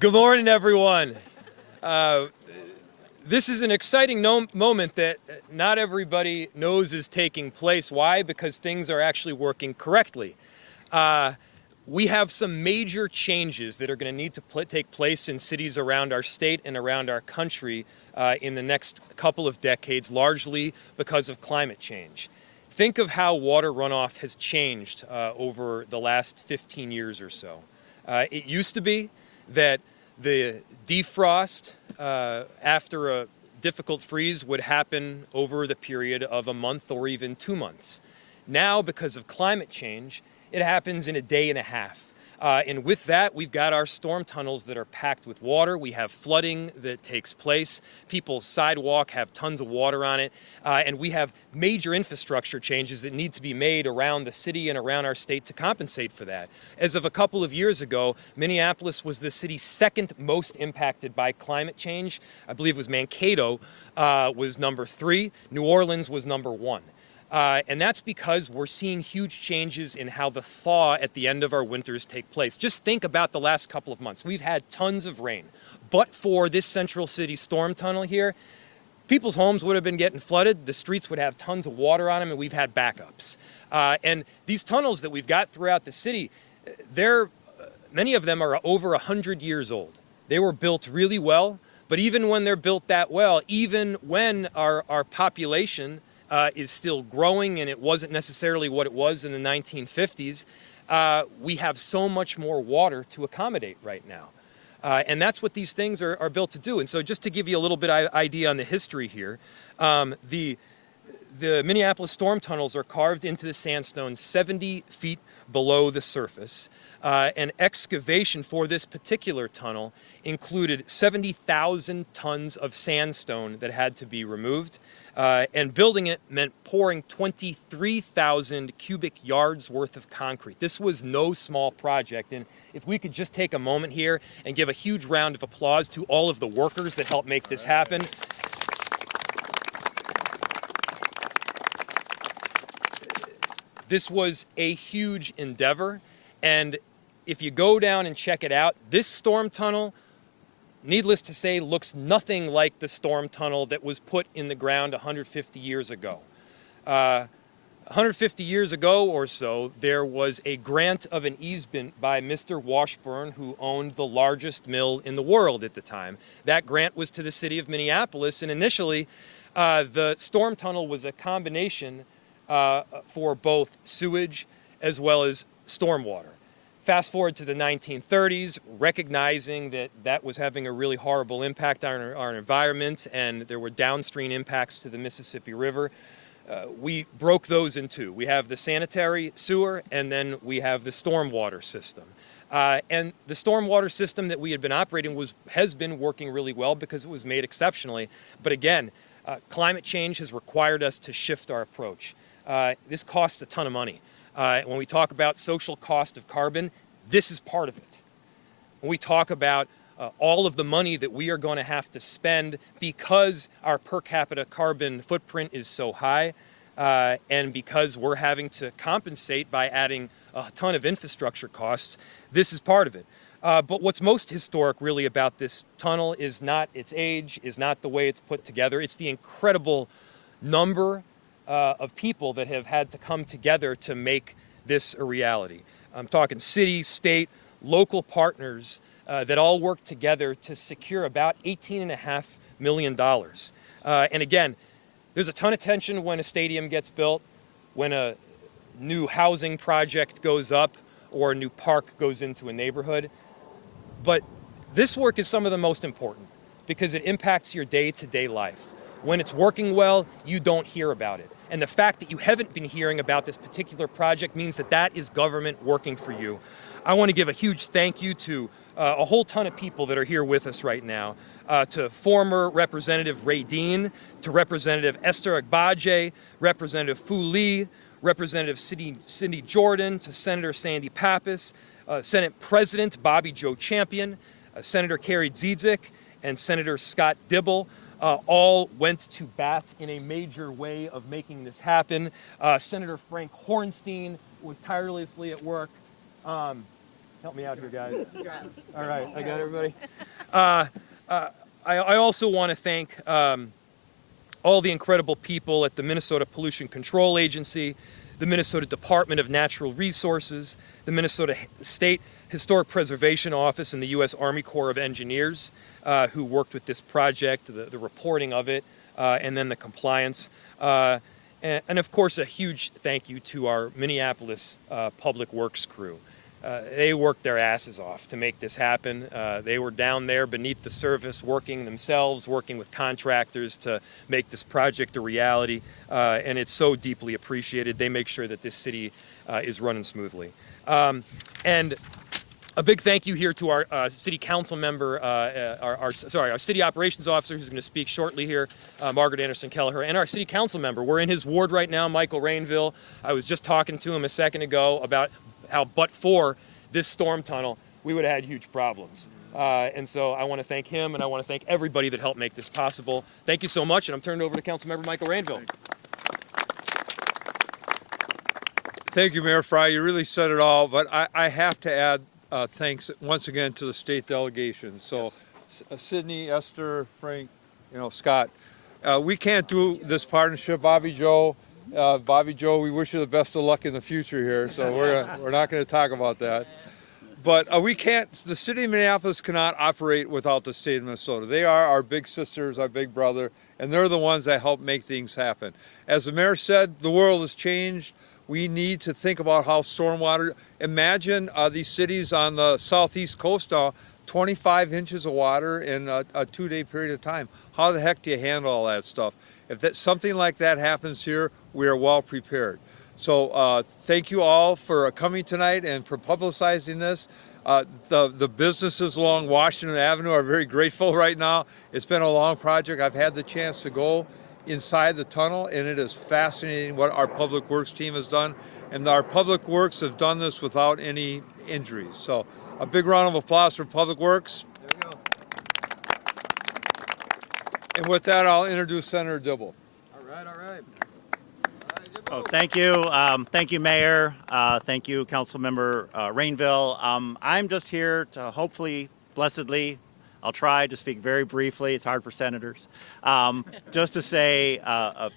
Good morning, everyone. This is an exciting moment that not everybody knows is taking place. Why? Because things are actually working correctly. We have some major changes that are going to need to take place in cities around our state and around our country in the next couple of decades, largely because of climate change. Think of how water runoff has changed over the last 15 years or so. It used to be that the defrost after a difficult freeze would happen over the period of a month or even 2 months. Now, because of climate change, it happens in a day and a half. And with that, we've got our storm tunnels that are packed with water. We have flooding that takes place. People's sidewalk have tons of water on it. And we have major infrastructure changes that need to be made around the city and around our state to compensate for that. As of a couple of years ago, Minneapolis was the city second most impacted by climate change. I believe it was Mankato was number 3. New Orleans was number 1. And that's because we're seeing huge changes in how the thaw at the end of our winters take place. Just think about the last couple of months. We've had tons of rain. But for this Central City storm tunnel here, people's homes would have been getting flooded. The streets would have tons of water on them, and we've had backups. And these tunnels that we've got throughout the city, many of them are over 100 years old. They were built really well, but even when they're built that well, even when our population is still growing, and it wasn't necessarily what it was in the 1950s, we have so much more water to accommodate right now. And that's what these things are built to do. And so just to give you a little bit of idea on the history here, the Minneapolis storm tunnels are carved into the sandstone 70 feet below the surface. And excavation for this particular tunnel included 70,000 tons of sandstone that had to be removed. And building it meant pouring 23,000 cubic yards worth of concrete. This was no small project. And if we could just take a moment here and give a huge round of applause to all of the workers that helped make this happen. This was a huge endeavor, and if you go down and check it out, this storm tunnel, needless to say, looks nothing like the storm tunnel that was put in the ground 150 years ago. 150 years ago or so, there was a grant of an easement by Mr. Washburn, who owned the largest mill in the world at the time. That grant was to the city of Minneapolis, and initially, the storm tunnel was a combination for both sewage as well as stormwater. Fast forward to the 1930s, recognizing that that was having a really horrible impact on our environment, and there were downstream impacts to the Mississippi River. We broke those in two. We have the sanitary sewer, and then we have the stormwater system. And the stormwater system that we had been operating has been working really well because it was made exceptionally. But again, climate change has required us to shift our approach. This costs a ton of money. When we talk about social cost of carbon, this is part of it. When we talk about all of the money that we are going to have to spend because our per capita carbon footprint is so high, and because we're having to compensate by adding a ton of infrastructure costs, this is part of it. But what's most historic really about this tunnel is not its age, is not the way it's put together. It's the incredible number of people that have had to come together to make this a reality. I'm talking city, state, local partners that all work together to secure about $18.5 million. And again, there's a ton of tension when a stadium gets built, when a new housing project goes up, or a new park goes into a neighborhood. But this work is some of the most important because it impacts your day-to-day life. When it's working well, you don't hear about it. And the fact that you haven't been hearing about this particular project means that that is government working for you. I want to give a huge thank you to a whole ton of people that are here with us right now, to former Representative Ray Dean, to Representative Esther Agbaje, Representative Fu Lee, Representative Cindy Jordan, to Senator Sandy Pappas, Senate President Bobby Joe Champion, Senator Carrie Dziedzic, and Senator Scott Dibble. All went to bat in a major way of making this happen. Senator Frank Hornstein was tirelessly at work. Help me out here, guys. All right, I got everybody. I also want to thank all the incredible people at the Minnesota Pollution Control Agency, the Minnesota Department of Natural Resources, the Minnesota State Historic Preservation Office, and the U.S. Army Corps of Engineers who worked with this project, the reporting of it, and then the compliance. And of course, a huge thank you to our Minneapolis Public Works crew. They worked their asses off to make this happen. They were down there beneath the surface working themselves, working with contractors to make this project a reality, and it's so deeply appreciated. They make sure that this city is running smoothly. And a big thank you here to our city council member, our city operations officer who's going to speak shortly here, Margaret AndersonKeller, and our city council member. We're in his ward right now, Michael Rainville. I was just talking to him a second ago about how but for this storm tunnel, we would have had huge problems. And so I want to thank him, and I want to thank everybody that helped make this possible. Thank you so much, and I'm turning it over to Councilmember Michael Rainville. Thank you, Mayor Fry. You really said it all, but I have to add thanks once again to the state delegation. So yes. Sydney, Esther, Frank, Scott. We can't do this partnership, Bobby Joe, we wish you the best of luck in the future here, so we're not going to talk about that. But we can't, the city of Minneapolis cannot operate without the state of Minnesota. They are our big sisters, our big brother, and they're the ones that help make things happen. As the mayor said, the world has changed. We need to think about how stormwater, imagine these cities on the southeast coast, 25 inches of water in a 2-day period of time. How the heck do you handle all that stuff? If something like that happens here, we are well prepared. So thank you all for coming tonight and for publicizing this. The businesses along Washington Avenue are very grateful right now. It's been a long project. I've had the chance to go inside the tunnel, and it is fascinating what our Public Works team has done. And our Public Works have done this without any injuries. So a big round of applause for Public Works. There we go. And with that, I'll introduce Senator Dibble. All right. Oh, thank you. Thank you, Mayor. Thank you, Councilmember Rainville. I'm just here to hopefully, blessedly, I'll try to speak very briefly. It's hard for senators. Just to say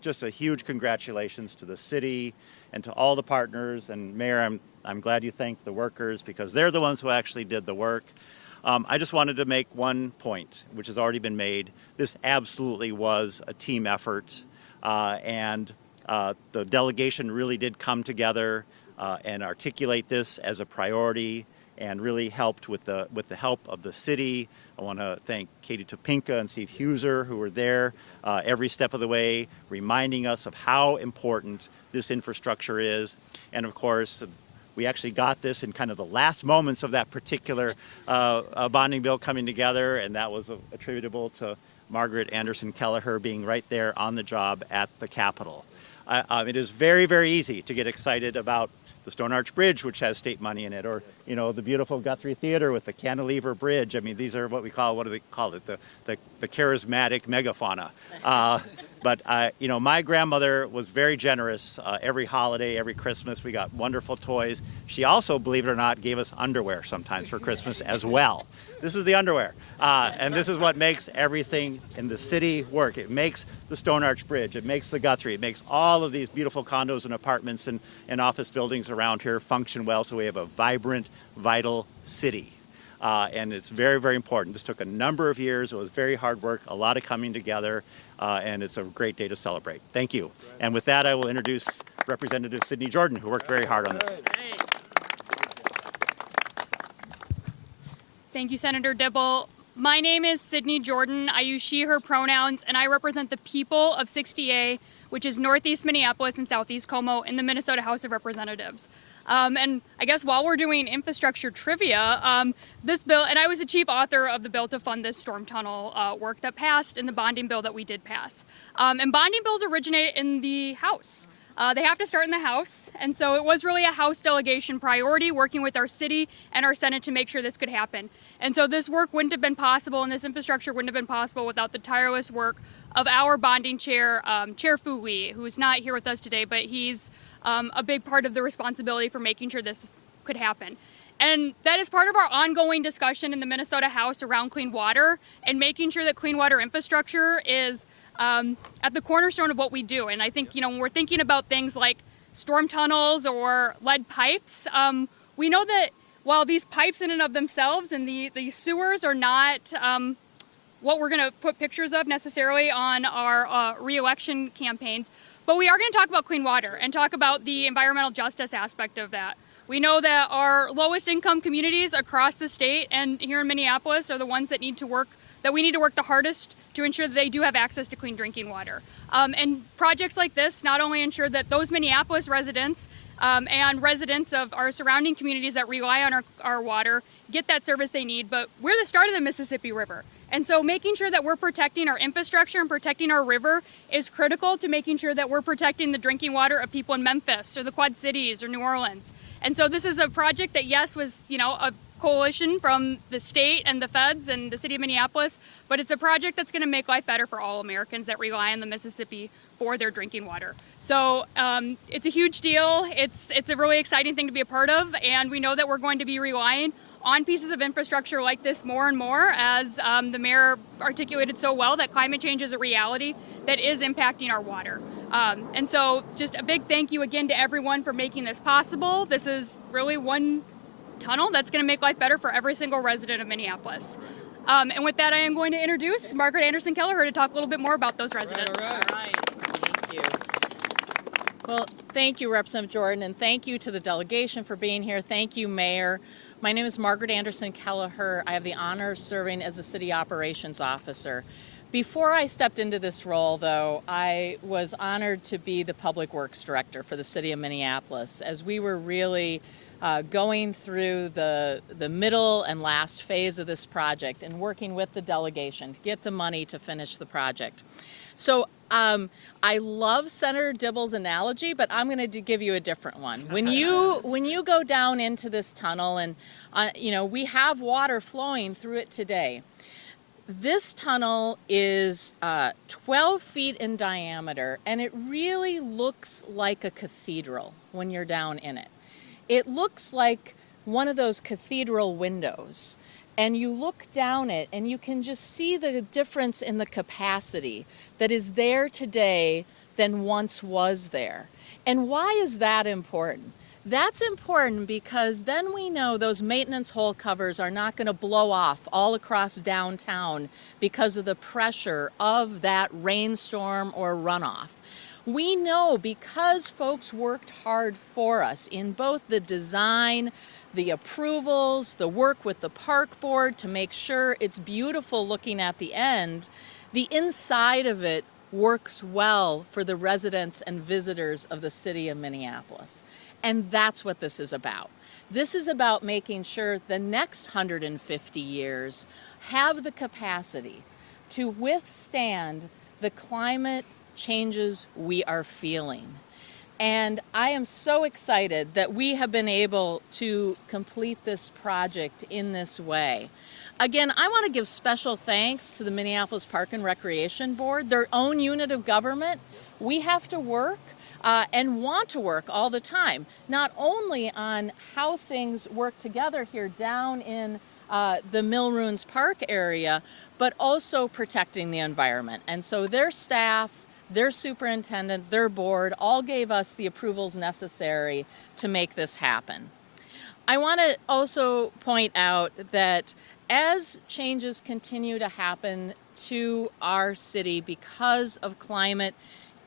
just a huge congratulations to the city and to all the partners. And Mayor, I'm glad you thanked the workers because they're the ones who actually did the work. I just wanted to make one point, which has already been made. This absolutely was a team effort, and the delegation really did come together and articulate this as a priority and really helped with the help of the city. I want to thank Katie Topinka and Steve Huser, who were there every step of the way, reminding us of how important this infrastructure is. And of course, we actually got this in kind of the last moments of that particular bonding bill coming together, and that was attributable to Margaret AndersonKeller being right there on the job at the Capitol. It is very, very easy to get excited about the Stone Arch Bridge, which has state money in it, or the beautiful Guthrie Theater with the cantilever bridge. I mean, these are what do they call it? The charismatic megafauna. But my grandmother was very generous. Every holiday, every Christmas, we got wonderful toys. She also, believe it or not, gave us underwear sometimes for Christmas as well. This is the underwear. And this is what makes everything in the city work. It makes the Stone Arch Bridge. It makes the Guthrie. It makes all of these beautiful condos and apartments and office buildings around here function well, so we have a vibrant, vital city. And it's very, very important. This took a number of years. It was very hard work, a lot of coming together, and it's a great day to celebrate. Thank you. And with that, I will introduce Representative Sydney Jordan, who worked very hard on this. Thank you, Senator Dibble. My name is Sydney Jordan. I use she, her pronouns, and I represent the people of 60A, which is Northeast Minneapolis and Southeast Como in the Minnesota House of Representatives. And I guess while we're doing infrastructure trivia, this bill, and I was the chief author of the bill to fund this storm tunnel work that passed and the bonding bill that we did pass. And bonding bills originate in the House. They have to start in the House, and so it was really a House delegation priority, working with our city and our Senate to make sure this could happen. And so this work wouldn't have been possible, and this infrastructure wouldn't have been possible without the tireless work of our bonding chair, Chair Fu Wee, who's not here with us today, but he's a big part of the responsibility for making sure this could happen. And that is part of our ongoing discussion in the Minnesota House around clean water and making sure that clean water infrastructure is at the cornerstone of what we do. And I think, when we're thinking about things like storm tunnels or lead pipes, we know that while these pipes in and of themselves and the sewers are not what we're going to put pictures of necessarily on our re-election campaigns, but we are going to talk about clean water and talk about the environmental justice aspect of that. We know that our lowest income communities across the state and here in Minneapolis are the ones that we need to work the hardest to ensure that they do have access to clean drinking water. And projects like this not only ensure that those Minneapolis residents and residents of our surrounding communities that rely on our water get that service they need, but we're the start of the Mississippi River. And so making sure that we're protecting our infrastructure and protecting our river is critical to making sure that we're protecting the drinking water of people in Memphis or the Quad Cities or New Orleans. And so this is a project that, yes, was, a coalition from the state and the feds and the city of Minneapolis, but it's a project that's going to make life better for all Americans that rely on the Mississippi for their drinking water. So it's a huge deal. It's a really exciting thing to be a part of, and we know that we're going to be relying on pieces of infrastructure like this more and more, as the mayor articulated so well, that climate change is a reality that is impacting our water. And so just a big thank you again to everyone for making this possible. This is really one tunnel that's going to make life better for every single resident of Minneapolis. And with that, I am going to introduce Margaret AndersonKeller here to talk a little bit more about those residents. All right. Thank you. Well, thank you, Representative Jordan, and thank you to the delegation for being here. Thank you, Mayor. My name is Margaret AndersonKeller. I have the honor of serving as a city operations officer. Before I stepped into this role, though, I was honored to be the public works director for the city of Minneapolis, as we were really going through the middle and last phase of this project and working with the delegation to get the money to finish the project. So I love Senator Dibble's analogy, but I'm going to give you a different one. When you go down into this tunnel, and we have water flowing through it today. This tunnel is 12 feet in diameter, and it really looks like a cathedral when you're down in it. It looks like one of those cathedral windows, and you look down it and you can just see the difference in the capacity that is there today than once was there. And why is that important? That's important because then we know those maintenance hole covers are not going to blow off all across downtown because of the pressure of that rainstorm or runoff. We know because folks worked hard for us in both the design, the approvals, the work with the park board to make sure it's beautiful looking at the end, the inside of it works well for the residents and visitors of the city of Minneapolis. And that's what this is about. This is about making sure the next 150 years have the capacity to withstand the climate changes we are feeling. And I am so excited that we have been able to complete this project in this way. Again, I want to give special thanks to the Minneapolis Park and Recreation Board, their own unit of government. We have to work and want to work all the time, not only on how things work together here down in the Mill Ruins Park area, but also protecting the environment. And so their staff, their superintendent, their board all gave us the approvals necessary to make this happen. I want to also point out that as changes continue to happen to our city because of climate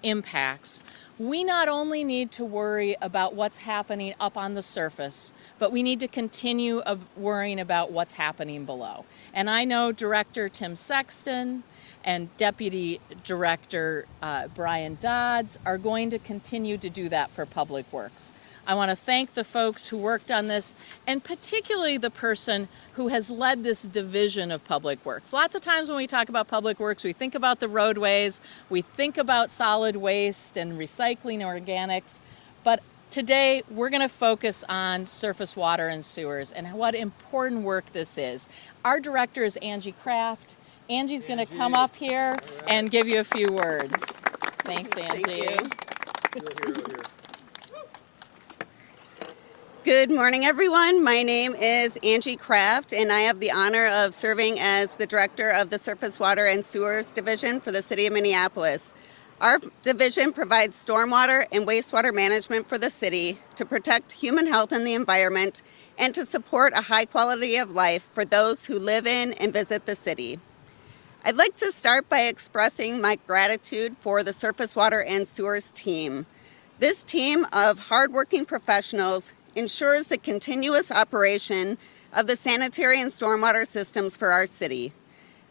impacts, we not only need to worry about what's happening up on the surface, but we need to continue worrying about what's happening below. And I know Director Tim Sexton and Deputy Director Brian Dodds are going to continue to do that for Public Works. I want to thank the folks who worked on this, and particularly the person who has led this division of Public Works. Lots of times when we talk about Public Works, we think about the roadways, we think about solid waste and recycling organics, but today we're going to focus on surface water and sewers and what important work this is. Our director is Angie Craft. Angie's going to come up here and give you a few words. Thanks, Angie. Thank you. Good morning, everyone. My name is Angie Craft, and I have the honor of serving as the director of the Surface Water and Sewers Division for the City of Minneapolis. Our division provides stormwater and wastewater management for the city to protect human health and the environment and to support a high quality of life for those who live in and visit the city. I'd like to start by expressing my gratitude for the Surface Water and Sewers team. This team of hardworking professionals ensures the continuous operation of the sanitary and stormwater systems for our city.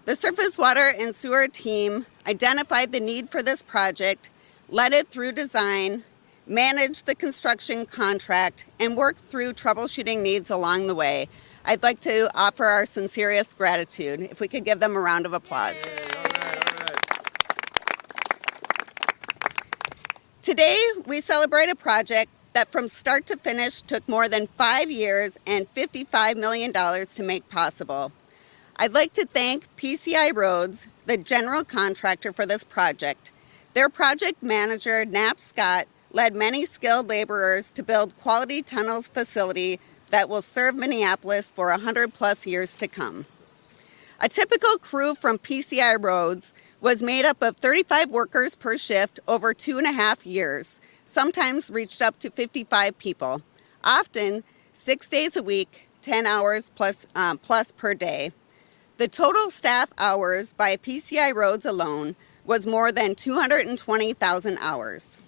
The Surface Water and Sewer team identified the need for this project, led it through design, managed the construction contract, and worked through troubleshooting needs along the way. I'd like to offer our sincerest gratitude. If we could give them a round of applause. Today, we celebrate a project that from start to finish took more than 5 years and $55 million to make possible. I'd like to thank PCI Roads, the general contractor for this project. Their project manager, Knapp Scott, led many skilled laborers to build quality tunnels facility that will serve Minneapolis for 100+ years to come. A typical crew from PCI Roads was made up of 35 workers per shift over 2.5 years, sometimes reached up to 55 people, often 6 days a week, 10 hours plus per day. The total staff hours by PCI Roads alone was more than 220,000 hours.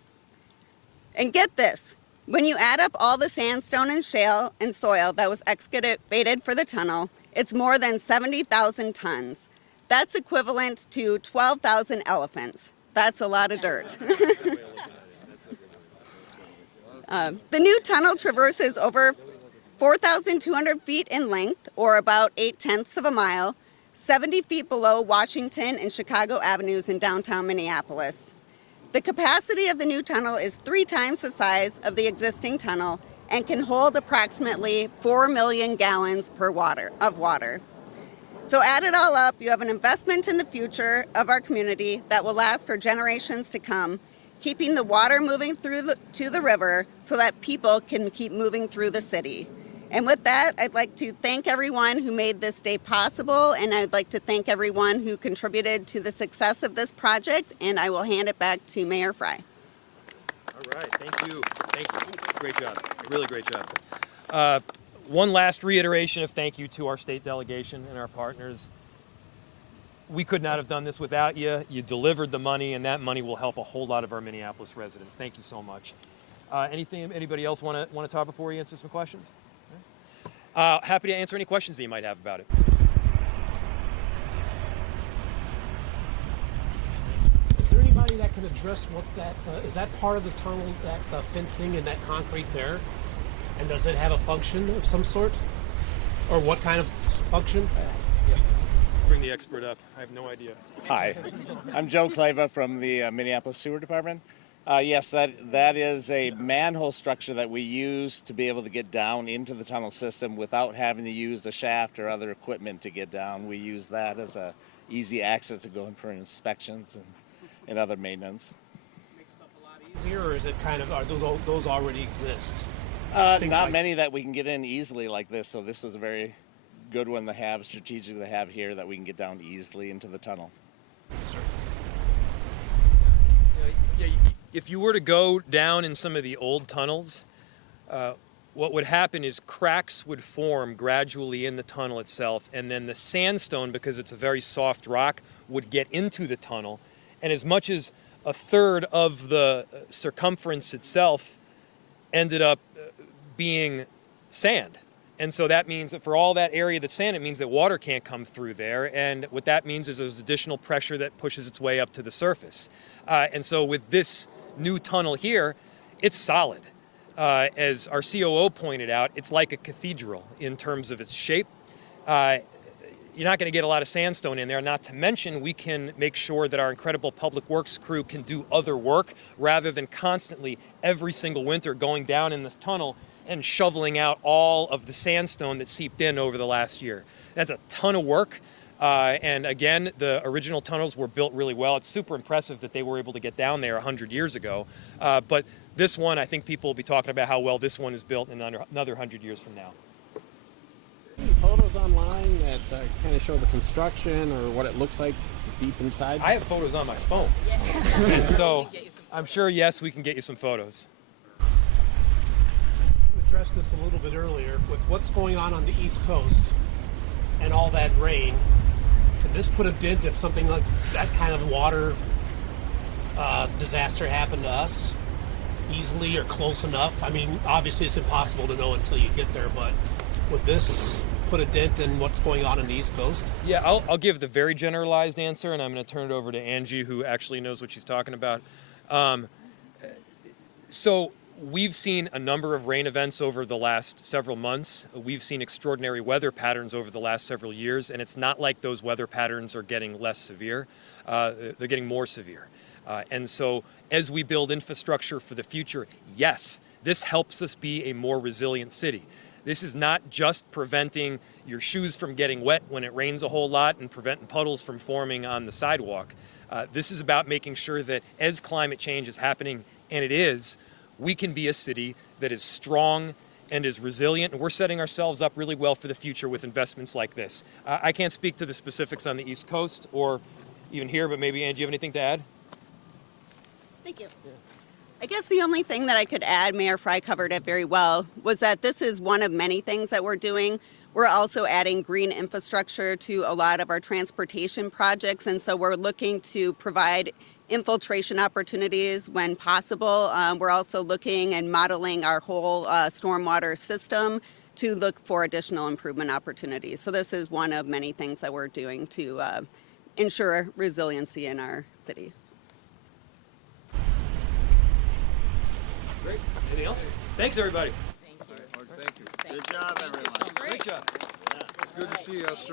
And get this, when you add up all the sandstone and shale and soil that was excavated for the tunnel, it's more than 70,000 tons. That's equivalent to 12,000 elephants. That's a lot of dirt. The new tunnel traverses over 4,200 feet in length, or about 0.8 of a mile, 70 feet below Washington and Chicago Avenues in downtown Minneapolis. The capacity of the new tunnel is 3 times the size of the existing tunnel and can hold approximately 4 million gallons of water. So add it all up, you have an investment in the future of our community that will last for generations to come, keeping the water moving to the river so that people can keep moving through the city. And with that, I'd like to thank everyone who made this day possible, and I'd like to thank everyone who contributed to the success of this project, and I will hand it back to Mayor Fry. All right, thank you. Thank you. Great job. Really great job. One last reiteration of thank you to our state delegation and our partners. We could not have done this without you. You delivered the money, and that money will help a whole lot of our Minneapolis residents. Thank you so much. Anybody else want to talk before we answer some questions? Happy to answer any questions that you might have about it. Is there anybody that can address what that is? That part of the tunnel, that fencing and that concrete there, and does it have a function of some sort, or what kind of function? Let's bring the expert up. I have no idea. Hi, I'm Joe Kleva from the Minneapolis Sewer Department. Yes, that is a manhole structure that we use to be able to get down into the tunnel system without having to use a shaft or other equipment to get down. We use that as a easy access to go in for inspections and other maintenance. Makes stuff a lot easier, or is it kind of, those already exist? Not many that we can get in easily like this, so this was a very good one to have, strategic to have here, that we can get down easily into the tunnel. Yes, sir. If you were to go down in some of the old tunnels, what would happen is cracks would form gradually in the tunnel itself, and then the sandstone, because it's a very soft rock, would get into the tunnel, and as much as a third of the circumference itself ended up being sand. And so that means that for all that area that's sand, it means that water can't come through there. And what that means is there's additional pressure that pushes its way up to the surface. And so with this new tunnel here, it's solid. As our COO pointed out, it's like a cathedral in terms of its shape. You're not going to get a lot of sandstone in there, not to mention we can make sure that our incredible public works crew can do other work rather than constantly every single winter going down in this tunnel and shoveling out all of the sandstone that seeped in over the last year. That's a ton of work. And again, the original tunnels were built really well. It's super impressive that they were able to get down there 100 years ago. But this one, I think people will be talking about how well this one is built in another 100 years from now. Any photos online that kind of show the construction or what it looks like deep inside? I have photos on my phone. And so I'm sure, yes, we can get you some photos. You addressed this a little bit earlier with what's going on the East Coast and all that rain. Can this put a dent if something like that kind of water disaster happened to us easily or close enough? I mean, obviously it's impossible to know until you get there, but would this put a dent in what's going on the East Coast? Yeah, I'll give the very generalized answer, and I'm going to turn it over to Angie, who actually knows what she's talking about. So we've seen a number of rain events over the last several months. We've seen extraordinary weather patterns over the last several years, and it's not like those weather patterns are getting less severe. They're getting more severe. And so as we build infrastructure for the future, yes, this helps us be a more resilient city. This is not just preventing your shoes from getting wet when it rains a whole lot and preventing puddles from forming on the sidewalk. This is about making sure that as climate change is happening, and it is, we can be a city that is strong and is resilient, and we're setting ourselves up really well for the future with investments like this. I can't speak to the specifics on the East Coast or even here, but maybe, Angie, you have anything to add? Thank you. I guess the only thing that I could add, Mayor Fry covered it very well, was that this is one of many things that we're doing. We're also adding green infrastructure to a lot of our transportation projects, and so we're looking to provide infiltration opportunities when possible. We're also looking and modeling our whole stormwater system to look for additional improvement opportunities. So this is one of many things that we're doing to ensure resiliency in our city. Great. Anything else? Thanks, everybody. Good job, everyone. Great job. Good to see you, sir.